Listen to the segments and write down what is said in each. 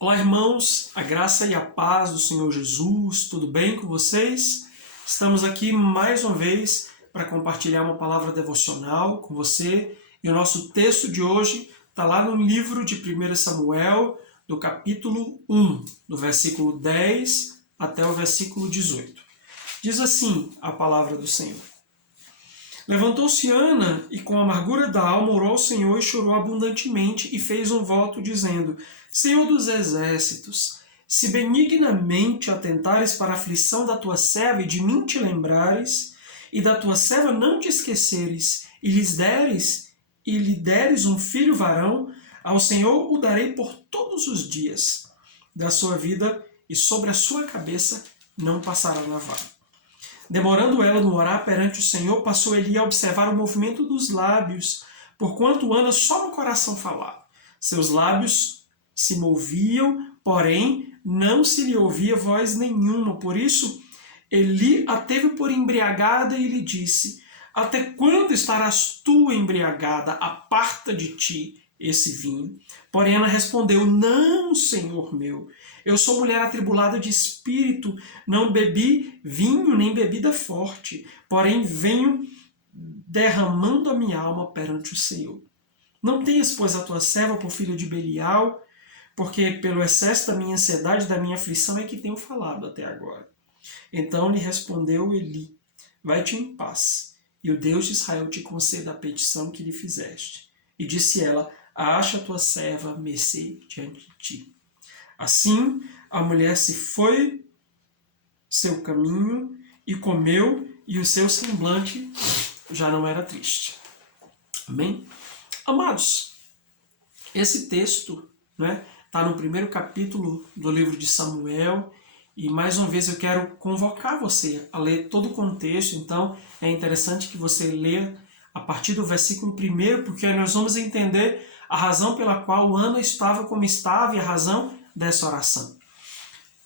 Olá, irmãos, a graça e a paz do Senhor Jesus, tudo bem com vocês? Estamos aqui mais uma vez para compartilhar uma palavra devocional com você e o nosso texto de hoje está lá no livro de 1 Samuel, do capítulo 1, do versículo 10 até o versículo 18. Diz assim a palavra do Senhor. Levantou-se Ana e com amargura da alma orou ao Senhor e chorou abundantemente e fez um voto dizendo: Senhor dos exércitos, se benignamente atentares para a aflição da tua serva e de mim te lembrares, e da tua serva não te esqueceres, e lhe deres um filho varão, ao Senhor o darei por todos os dias da sua vida, e sobre a sua cabeça não passará navalha. Demorando ela no orar perante o Senhor, passou Eli a observar o movimento dos lábios, porquanto Ana só no coração falava. Seus lábios se moviam, porém não se lhe ouvia voz nenhuma. Por isso, Eli a teve por embriagada e lhe disse: Até quando estarás tu embriagada? Aparta de ti esse vinho. Porém Ana respondeu: Não, Senhor meu, eu sou mulher atribulada de espírito, não bebi vinho nem bebida forte, porém venho derramando a minha alma perante o Senhor. Não tenhas, pois, a tua serva por filha de Belial, porque pelo excesso da minha ansiedade e da minha aflição é que tenho falado até agora. Então lhe respondeu Eli: Vai-te em paz, e o Deus de Israel te conceda a petição que lhe fizeste. E disse ela: Acha a tua serva mercê diante de ti. Assim, a mulher se foi seu caminho e comeu, e o seu semblante já não era triste. Amém? Amados, esse texto está no primeiro capítulo do livro de Samuel, e mais uma vez eu quero convocar você a ler todo o contexto. Então é interessante que você leia a partir do versículo 1, porque nós vamos entender a razão pela qual Ana estava como estava e a razão dessa oração.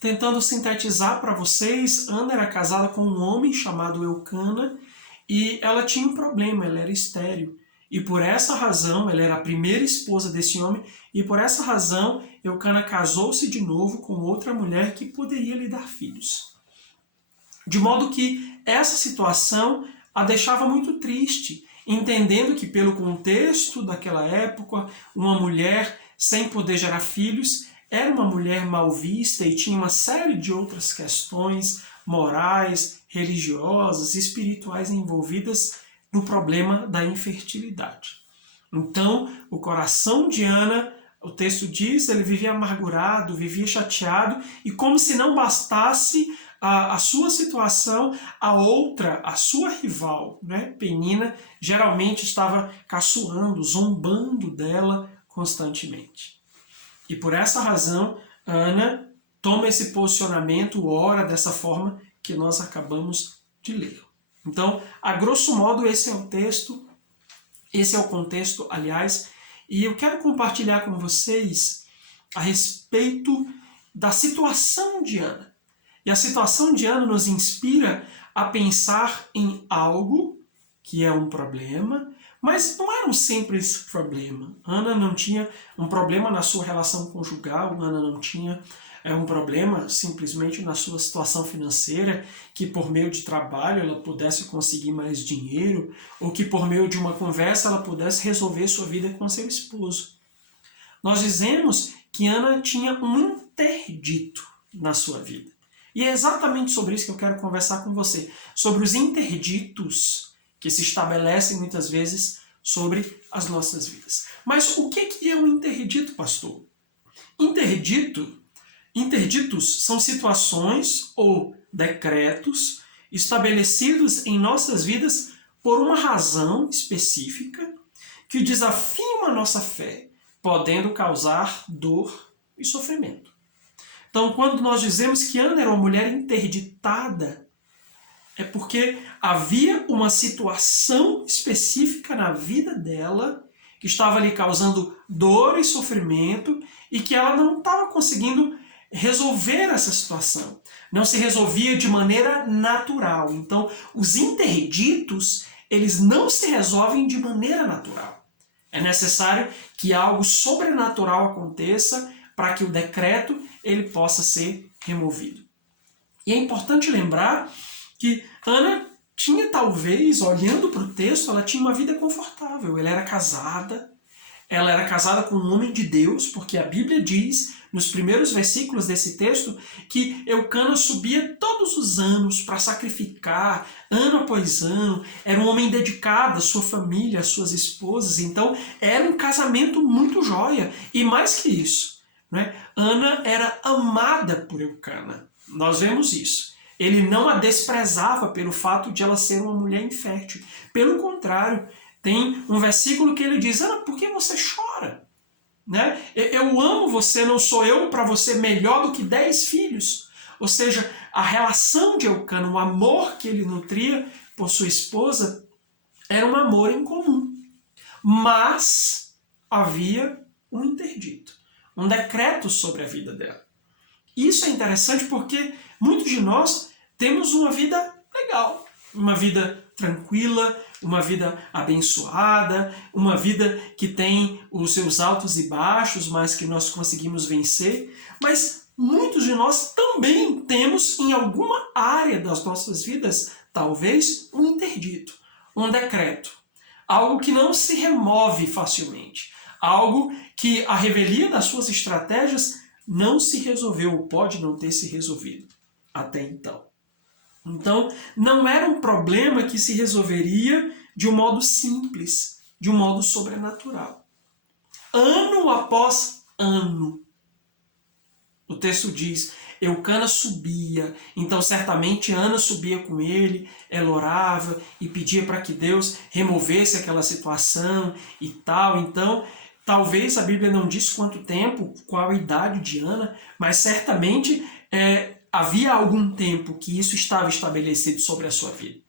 Tentando sintetizar para vocês, Ana era casada com um homem chamado Eucana e ela tinha um problema, ela era estéril. E por essa razão, ela era a primeira esposa desse homem, e por essa razão, Eucana casou-se de novo com outra mulher que poderia lhe dar filhos. De modo que essa situação a deixava muito triste, entendendo que pelo contexto daquela época, uma mulher sem poder gerar filhos era uma mulher mal vista e tinha uma série de outras questões morais, religiosas, espirituais envolvidas no problema da infertilidade. Então, o coração de Ana, o texto diz, ele vivia amargurado, vivia chateado, e como se não bastasse a sua situação, a outra, a sua rival, Penina, geralmente estava caçoando, zombando dela constantemente. E por essa razão, Ana toma esse posicionamento, ora dessa forma que nós acabamos de ler. Então, a grosso modo, esse é o texto, esse é o contexto, aliás, e eu quero compartilhar com vocês a respeito da situação de Ana. E a situação de Ana nos inspira a pensar em algo que é um problema, mas não era um simples problema. Ana não tinha um problema na sua relação conjugal, Ana não tinha um problema simplesmente na sua situação financeira, que por meio de trabalho ela pudesse conseguir mais dinheiro, ou que por meio de uma conversa ela pudesse resolver sua vida com seu esposo. Nós dizemos que Ana tinha um interdito na sua vida. E é exatamente sobre isso que eu quero conversar com você, sobre os interditos que se estabelecem muitas vezes sobre as nossas vidas. Mas o que é um interdito, pastor? Interditos são situações ou decretos estabelecidos em nossas vidas por uma razão específica que desafiam a nossa fé, podendo causar dor e sofrimento. Então, quando nós dizemos que Ana era uma mulher interditada, é porque havia uma situação específica na vida dela que estava lhe causando dor e sofrimento e que ela não estava conseguindo resolver essa situação. Não se resolvia de maneira natural. Então, os interditos, eles não se resolvem de maneira natural. É necessário que algo sobrenatural aconteça para que o decreto ele possa ser removido. E é importante lembrar que Ana tinha talvez, olhando para o texto, ela tinha uma vida confortável. Ela era casada com um homem de Deus, porque a Bíblia diz, nos primeiros versículos desse texto, que Eucana subia todos os anos para sacrificar, ano após ano. Era um homem dedicado à sua família, às suas esposas. Então, era um casamento muito joia. E mais que isso, né? Ana era amada por Eucana. Nós vemos isso. Ele não a desprezava pelo fato de ela ser uma mulher infértil. Pelo contrário, tem um versículo que ele diz: Ana, por que você chora? Né? Eu amo você, não sou eu para você melhor do que 10 filhos. Ou seja, a relação de Eucana, o amor que ele nutria por sua esposa, era um amor em comum. Mas havia um interdito, um decreto sobre a vida dela. Isso é interessante porque muitos de nós temos uma vida legal, uma vida tranquila, uma vida abençoada, uma vida que tem os seus altos e baixos, mas que nós conseguimos vencer. Mas muitos de nós também temos em alguma área das nossas vidas, talvez, um interdito, um decreto, algo que não se remove facilmente, algo que a revelia das suas estratégias não se resolveu ou pode não ter se resolvido até então. Então, não era um problema que se resolveria de um modo simples, de um modo sobrenatural. Ano após ano, o texto diz, Eucana subia, então certamente Ana subia com ele, ela orava e pedia para que Deus removesse aquela situação e tal. Então, talvez a Bíblia não diz quanto tempo, qual a idade de Ana, mas certamente havia algum tempo que isso estava estabelecido sobre a sua vida.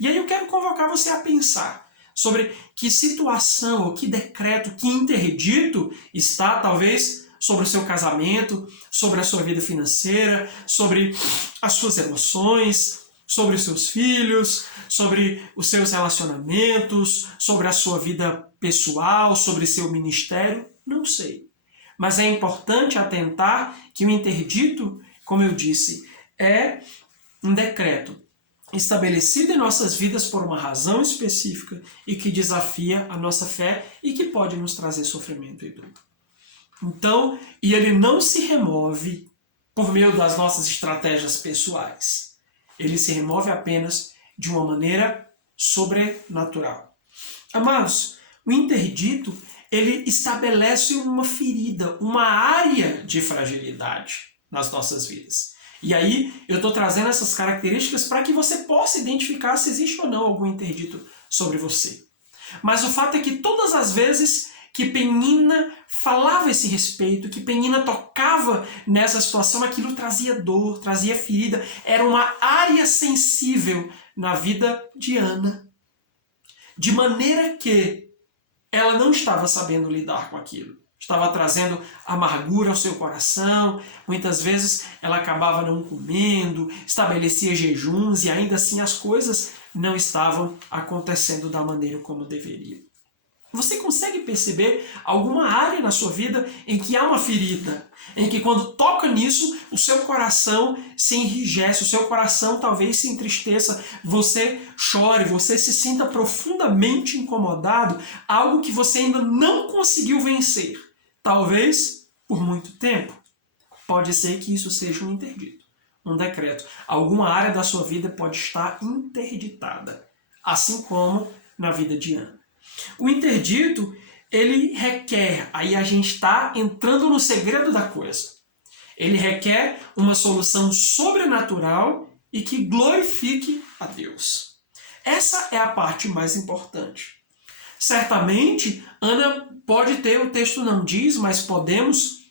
E aí eu quero convocar você a pensar sobre que situação, ou que decreto, que interdito está talvez sobre o seu casamento, sobre a sua vida financeira, sobre as suas emoções, sobre os seus filhos, sobre os seus relacionamentos, sobre a sua vida pessoal, sobre seu ministério, não sei. Mas é importante atentar que o interdito, como eu disse, é um decreto estabelecido em nossas vidas por uma razão específica e que desafia a nossa fé e que pode nos trazer sofrimento e dor. Então, e ele não se remove por meio das nossas estratégias pessoais. Ele se remove apenas de uma maneira sobrenatural. Amados, o interdito, ele estabelece uma ferida, uma área de fragilidade nas nossas vidas. E aí eu estou trazendo essas características para que você possa identificar se existe ou não algum interdito sobre você. Mas o fato é que todas as vezes que Penina falava esse respeito, que Penina tocava nessa situação, aquilo trazia dor, trazia ferida, era uma área sensível na vida de Ana. De maneira que ela não estava sabendo lidar com aquilo. Estava trazendo amargura ao seu coração, muitas vezes ela acabava não comendo, estabelecia jejuns e ainda assim as coisas não estavam acontecendo da maneira como deveriam. Você consegue perceber alguma área na sua vida em que há uma ferida, em que quando toca nisso, o seu coração se enrijece, o seu coração talvez se entristeça, você chore, você se sinta profundamente incomodado, algo que você ainda não conseguiu vencer, talvez por muito tempo? Pode ser que isso seja um interdito, um decreto. Alguma área da sua vida pode estar interditada, assim como na vida de Ana. O interdito, ele requer, aí a gente está entrando no segredo da coisa, ele requer uma solução sobrenatural e que glorifique a Deus. Essa é a parte mais importante. Certamente, Ana pode ter, o texto não diz, mas podemos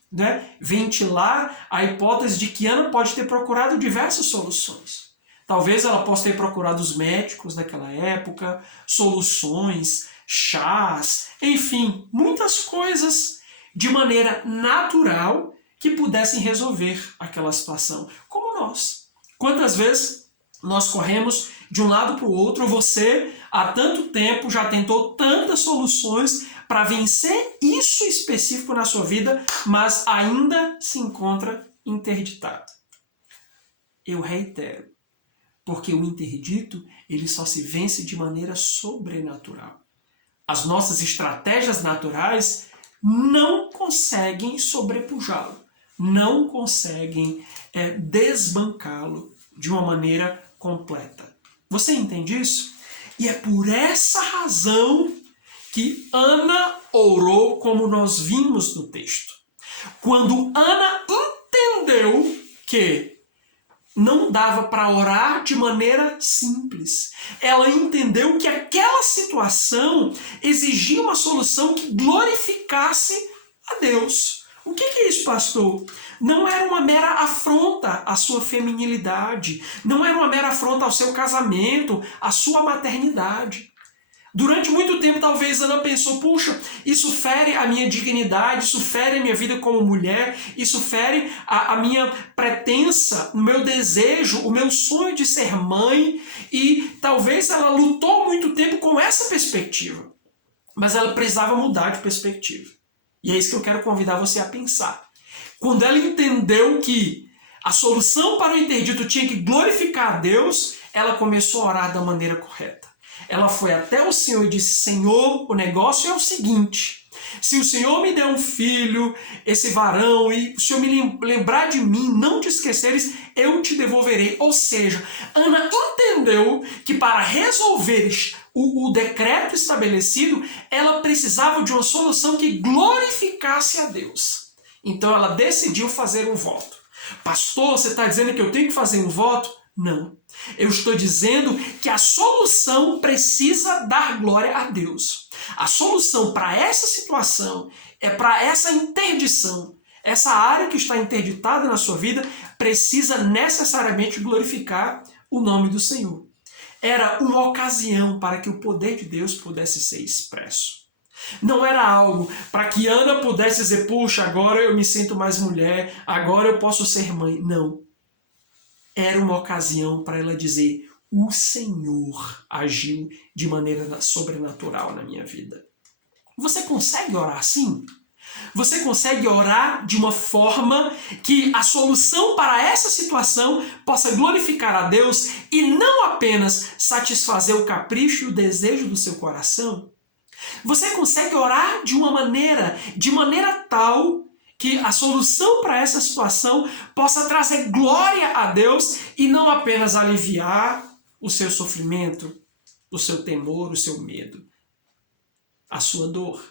ventilar a hipótese de que Ana pode ter procurado diversas soluções. Talvez ela possa ter procurado os médicos daquela época, soluções, chás, enfim, muitas coisas de maneira natural que pudessem resolver aquela situação, como nós. Quantas vezes nós corremos de um lado para o outro, você há tanto tempo já tentou tantas soluções para vencer isso específico na sua vida, mas ainda se encontra interditado. Eu reitero, porque o interdito, ele só se vence de maneira sobrenatural. As nossas estratégias naturais não conseguem sobrepujá-lo, não conseguem desbancá-lo de uma maneira completa. Você entende isso? E é por essa razão que Ana orou como nós vimos no texto. Quando Ana entendeu que não dava para orar de maneira simples, ela entendeu que aquela situação exigia uma solução que glorificasse a Deus. O que é isso, pastor? Não era uma mera afronta à sua feminilidade, não era uma mera afronta ao seu casamento, à sua maternidade. Durante muito tempo, talvez Ana pensou, puxa, isso fere a minha dignidade, isso fere a minha vida como mulher, isso fere a minha pretensa, o meu desejo, o meu sonho de ser mãe, e talvez ela lutou muito tempo com essa perspectiva. Mas ela precisava mudar de perspectiva. E é isso que eu quero convidar você a pensar. Quando ela entendeu que a solução para o interdito tinha que glorificar a Deus, ela começou a orar da maneira correta. Ela foi até o Senhor e disse, Senhor, o negócio é o seguinte, se o Senhor me der um filho, esse varão, e o Senhor me lembrar de mim, não te esqueceres, eu te devolverei. Ou seja, Ana entendeu que para resolver o decreto estabelecido, ela precisava de uma solução que glorificasse a Deus. Então ela decidiu fazer um voto. Pastor, você está dizendo que eu tenho que fazer um voto? Não. Eu estou dizendo que a solução precisa dar glória a Deus. A solução para essa situação, para essa interdição, essa área que está interditada na sua vida, precisa necessariamente glorificar o nome do Senhor. Era uma ocasião para que o poder de Deus pudesse ser expresso. Não era algo para que Ana pudesse dizer, puxa, agora eu me sinto mais mulher, agora eu posso ser mãe. Não. Era uma ocasião para ela dizer, o Senhor agiu de maneira sobrenatural na minha vida. Você consegue orar assim? Você consegue orar de uma forma que a solução para essa situação possa glorificar a Deus e não apenas satisfazer o capricho e o desejo do seu coração? Você consegue orar de maneira tal que a solução para essa situação possa trazer glória a Deus e não apenas aliviar o seu sofrimento, o seu temor, o seu medo, a sua dor.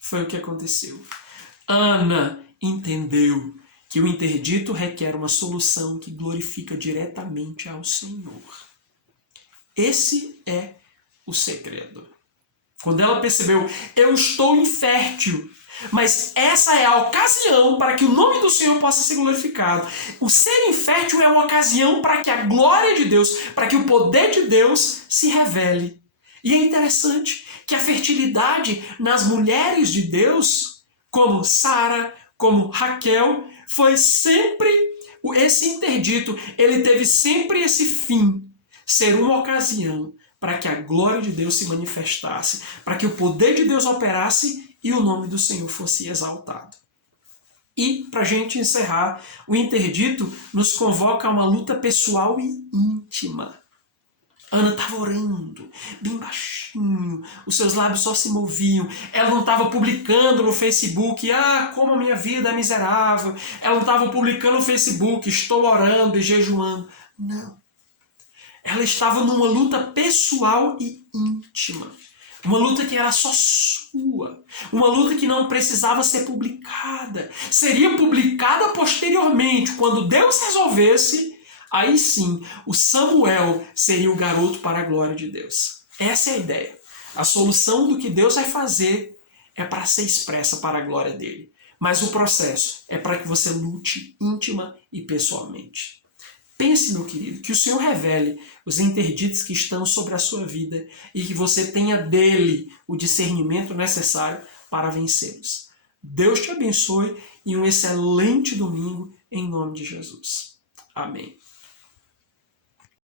Foi o que aconteceu. Ana entendeu que o interdito requer uma solução que glorifica diretamente ao Senhor. Esse é o segredo. Quando ela percebeu, eu estou infértil, mas essa é a ocasião para que o nome do Senhor possa ser glorificado. O ser infértil é uma ocasião para que a glória de Deus, para que o poder de Deus se revele. E é interessante que a fertilidade nas mulheres de Deus, como Sara, como Raquel, foi sempre esse interdito, ele teve sempre esse fim, ser uma ocasião para que a glória de Deus se manifestasse, para que o poder de Deus operasse e o nome do Senhor fosse exaltado. E, para a gente encerrar, o interdito nos convoca a uma luta pessoal e íntima. Ana estava orando, bem baixinho, os seus lábios só se moviam. Ela não estava publicando no Facebook, como a minha vida é miserável. Ela não estava publicando no Facebook, estou orando e jejuando. Não. Ela estava numa luta pessoal e íntima. Uma luta que era só sua. Uma luta que não precisava ser publicada. Seria publicada posteriormente, quando Deus resolvesse. Aí sim, o Samuel seria o garoto para a glória de Deus. Essa é a ideia. A solução do que Deus vai fazer é para ser expressa para a glória dele. Mas o processo é para que você lute íntima e pessoalmente. Pense, meu querido, que o Senhor revele os interditos que estão sobre a sua vida e que você tenha dele o discernimento necessário para vencê-los. Deus te abençoe e um excelente domingo em nome de Jesus. Amém.